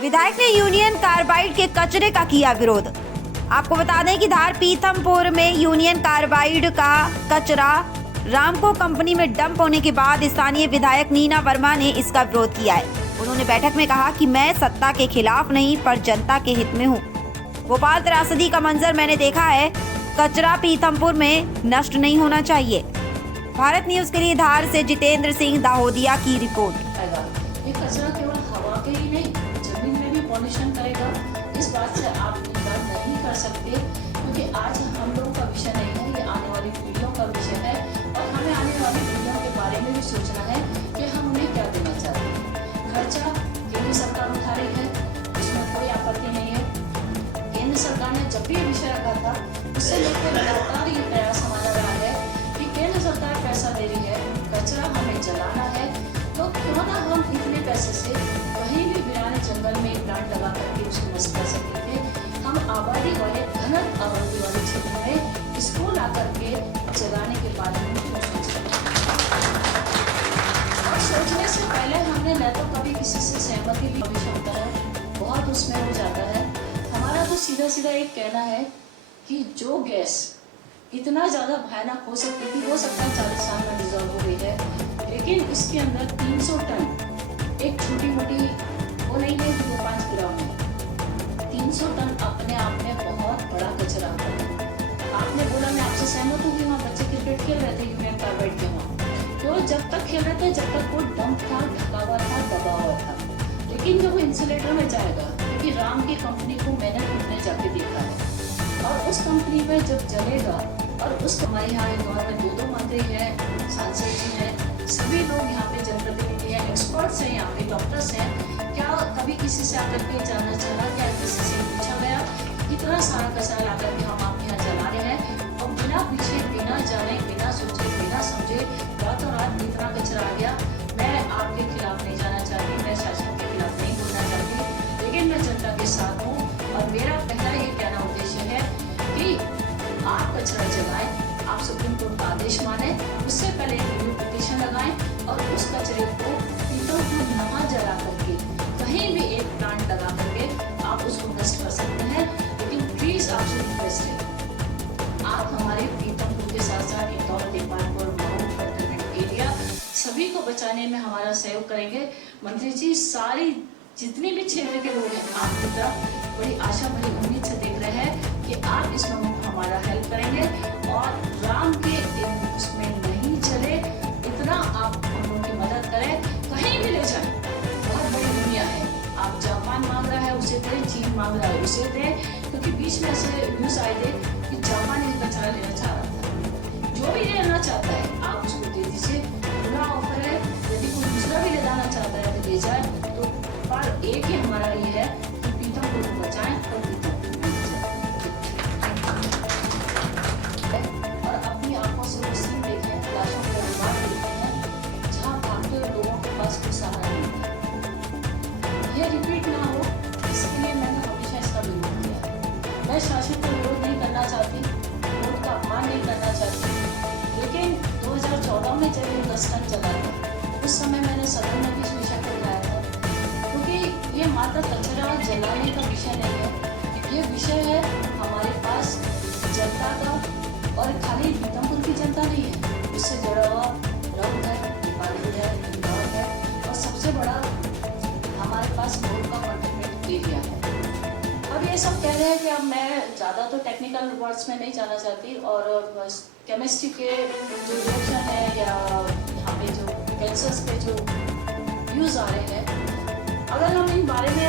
विधायक ने union carbide के कचरे का किया विरोध। आपको बता दें कि धार पीथमपुर में यूनियन कार्बाइड का कचरा रामको कंपनी में डंप होने के बाद स्थानीय विधायक नीना वर्मा ने इसका विरोध किया है। उन्होंने बैठक में कहा कि मैं सत्ता के खिलाफ नहीं पर जनता के हित में हूँ। भोपाल त्रासदी का मंजर मैंने देखा है, कचरा पीथमपुर में नष्ट नहीं होना चाहिए। भारत न्यूज के लिए धार से जितेंद्र सिंह दाहोदिया की रिपोर्ट। ये कचरा केवल हवा के ही नहीं, जमीन में भी पॉल्यूशन करेगा। इस बात से आप इनकार नहीं कर सकते, क्योंकि आज हम लोगों का विषय नहीं है, ये आने वाली पीढ़ियों का विषय है और हमें आने वाली पीढ़ियों के बारे में भी सोचना है कि हम उन्हें क्या देना चाहते हैं। खर्चा केंद्र सरकार उठा रही है, उसमें कोई आपत्ति नहीं है। केंद्र सरकार ने जब भी ये विषय रखा था, उससे लेकर लगातार ये प्रयास हमारा रहा है कि केंद्र सरकार पैसा दे रही है, कचरा हमें जलाना है, तो क्यों ना हम इतने पैसे से कहीं भी वीरान जंगल में प्लांट लगा करके उसको नष्ट कर सकते थे। हम आबादी वाले घनत्व आबादी वाले क्षेत्र में इसको ला करके जलाने के बारे में क्यों सोच रहे हैं? और सोचने से पहले हमने न तो कभी किसी से सहमति भी हमेशा होता है, बहुत उसमें हो जाता है। हमारा तो सीधा सीधा एक कहना है कि जो गैस इतना ज़्यादा भयानक हो सकती थी, हो सकता है 40 साल में डिजॉल्व हो गई है, लेकिन इसके अंदर 300 टन एक छोटी मोटी वो नहीं है कि वो 5 ग्राम है। 300 टन अपने आप में बहुत बड़ा कचरा है। आपने बोला, मैं आपसे सहमत हूँ कि वहाँ बच्चे क्रिकेट खेल रहे थे यूनियन कार्बाइड के वहाँ, तो जब तक खेल रहे थे, जब तक वो डंप था, ढका हुआ था, दबा हुआ था। लेकिन जब वो इंसुलेटर में जाएगा, क्योंकि राम की कंपनी को मैंने खुद जाके देखा है, और उस कंपनी में जब जलेगा, और उस हमारे यहाँ इंदौर में 2 मंत्री हैं, सांसद जी हैं, सभी लोग यहाँ पे जनप्रतिनिधि हैं, एक्सपर्ट्स हैं, यहाँ पे डॉक्टर्स हैं। क्या कभी किसी से आकर के जानना चाहा, क्या किसी से पूछा गया? इतना सारा कचरा ला करके हम आप यहाँ जला रहे हैं और बिना पूछे, बिना जाने, बिना सोचे, बिना समझे रातों रात इतना कचरा आ गया। मैं आपके खिलाफ नहीं जाना चाहती, मैं शासन के खिलाफ नहीं बोलना चाहती, लेकिन मैं जनता के साथ हूँ और मेरा पहला ये कहना उद्देश्य है कि आप कचरा जलाएं, आप सुप्रीम कोर्ट का आदेश माने, उससे पहले एक रिव्यू पिटीशन लगाएं और उस कचरे को पीथमपुर नहा जला करके कहीं भी एक प्लांट लगा करके आप उसको नष्ट कर सकते हैं। लेकिन प्लीज आपसे रिक्वेस्ट है, आप हमारे पीथमपुर के साथ साथ इंदौर, नेपालपुर, मऊ कंटेनमेंट एरिया सभी को बचाने में हमारा सहयोग करेंगे। मंत्री जी, सारी जितने भी क्षेत्र के लोग हैं आपकी तरफ बड़ी आशा भरी उम्मीद से देख रहे हैं कि आप इसमें हमारा हेल्प करेंगे और राम के उसमें नहीं चले, इतना आप हम लोगों की मदद करें, कहीं भी ले जाए। बहुत बड़ी दुनिया है, आप जापान मांग रहा है उसे दें, चीन मांग रहा है उसे दें, क्योंकि बीच में ऐसे न्यूज आए थे कि जापान ये कचरा लेना चाह रहा था। जो भी लेना चाहता है आप उसको दे दीजिए, खुला ऑफर है। यदि कोई दूसरा भी ले जाना चाहता है तो ले जाए, तो पर एक ही हमारा ये है कि पीथमपुर को बचाएं और पीथमपुर को बचाएं। और अपनी आंखों से वो सीन देखें, लाशों के अखबार देखते हैं जहाँ भागते हुए लोगों के पास कोई सहारा नहीं है। ये रिपीट ना हो, इसके लिए मैंने हमेशा इसका विरोध किया। मैं शासन को विरोध नहीं करना चाहती, वोट का अपमान नहीं करना चाहती, लेकिन 2014 में जब ये 10 टन चला था, उस समय मैंने सदन में भी इस विषय को उठाया था, क्योंकि ये मात्र कचरा जलाने का विषय नहीं है, ये विषय है हमारे पास जनता का, और खाली पीथमपुर की जनता नहीं है, इससे जुड़ा हुआ रंग है, नेपाल है, इंदौर है, और सबसे बड़ा हमारे पास मऊ का कंटेनमेंट एरिया है। अब ये सब कह रहे हैं कि अब मैं ज़्यादा तो टेक्निकल वर्ड्स में नहीं जाना चाहती, और केमिस्ट्री के जो रिएक्शन है या यहाँ पे जो कैंसर्स पे जो व्यूज़ आ रहे हैं, अगर हम इन बारे में